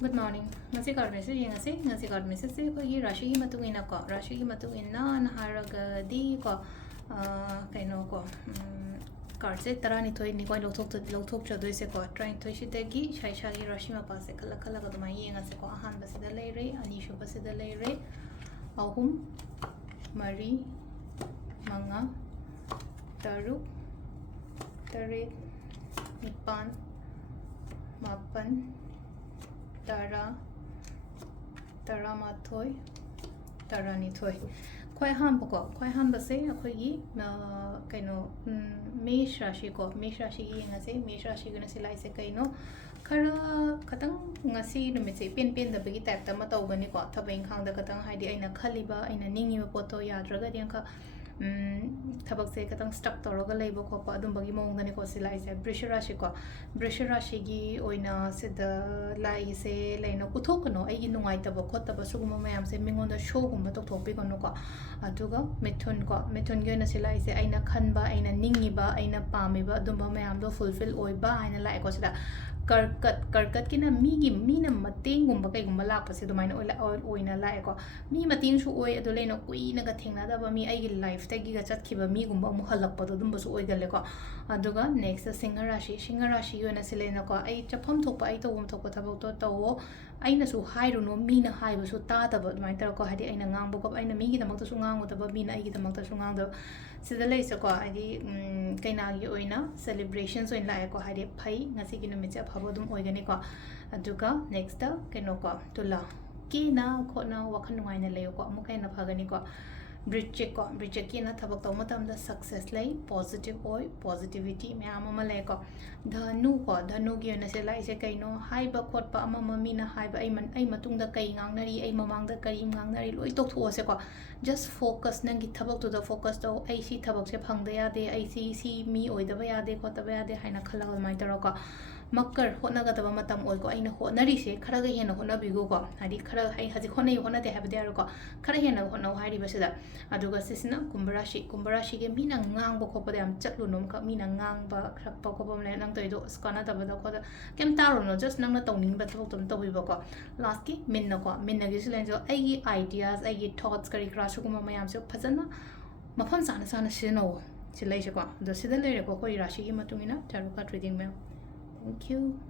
Good morning. Ngasi card message ngasi card message se ko gi rashi gi matung ina ko rashi gi matung ina na haraga di ko kaino ko card se tarani thoi ni ko lothok chodoi se ko trying thoi shi de gi shai sha gi rashi ma pa se kala kala ga ma yenga se ko ahan ba se da lei re ani shu ba se da lei re ahum mari manga taruk taret nipan mapan tara mathoi tarani thoi khoi ham ko khoi ham ba se akhoi gi kaino mesh rashi ko mesh rashi gi nga se mesh rashi gna se lai se kaino khara khatang ngasi numit se pen pen da bagi type ta ma taw bani ko thabeng khang da khatang haidi aina khaliba aina ningi ba poto yadraga diang kha tabak se katang stuck toroga leibo ko pa dum bagi mong dani ko silai se brisha rashi gi oina se da lai se laino kuthok no ai gi nungai ta ba khot ta ba sugum mayam se mingon da show gum ba tok thok bi kono ko atuga methun gi na silai se aina khan ba aina ningi ba aina pami ba dum ba mayam do fulfill oi ba aina lai ko sida karkat kina mi na mating gum ba kai gum la pa se do maina oina lai ko mi mating su oi ado leino kui na ga thengna da ba mi ai gi life ta gi ga chat khiba mi gum ba mu halak pa do dum ba su oi gale ko aduga next singa rashi yo na silena ko ai chapam thok pa ai to gum thok pa thabok to to aina su hairu no mi na hai ba su ta da ba mai tar ko hadi aina ngang bo ko aina mi gi da mak ta su ngang da ba mi na ai gi da mak ta su ngang da sida lei se ko ai kaina gi oina celebrations oin la ko hadi phai ngasi gi no mi cha phabo dum oi gani ko aduga next ta keno ko tula ki na ko na wakhan ngai na le ko mu kai na phagani ko bridge ki na thabak to matam da success lai positive oi positivity me ama le ko dhanu gi na se lai se kaino hai ba khot pa ama mi na hai ba ai matung da kai ngang nari ai mamang da kai ngang nari loi tok thu se ko just focus nang gi thabak to da focus to ai si thabak se phang da ya de ai si mi oi da ba ya de khot da ba ya de haina khala mai tar ko makkar hona ga da ba matam oi ko aina honari se khara ga hena hona bi go ko hadi khara ai haji hona de ha ba de ko khara hena hona hai ri ba se da aduga sisna kumbarashi ge mina ngang bo ko pa am chatlu nom ka mina ngang ba khrak pa ko bom le nang toi do skana da ba da ko da kem taro no just nang na tawning ba thok tom to bi ba ko last ki min na gi silen jo ai gi ideas ai gi thoughts kari kra su kuma mayam so phajana mafam sana sino silai se ko do sidal le ko ko rashi gi matungina tarot card reading me thank you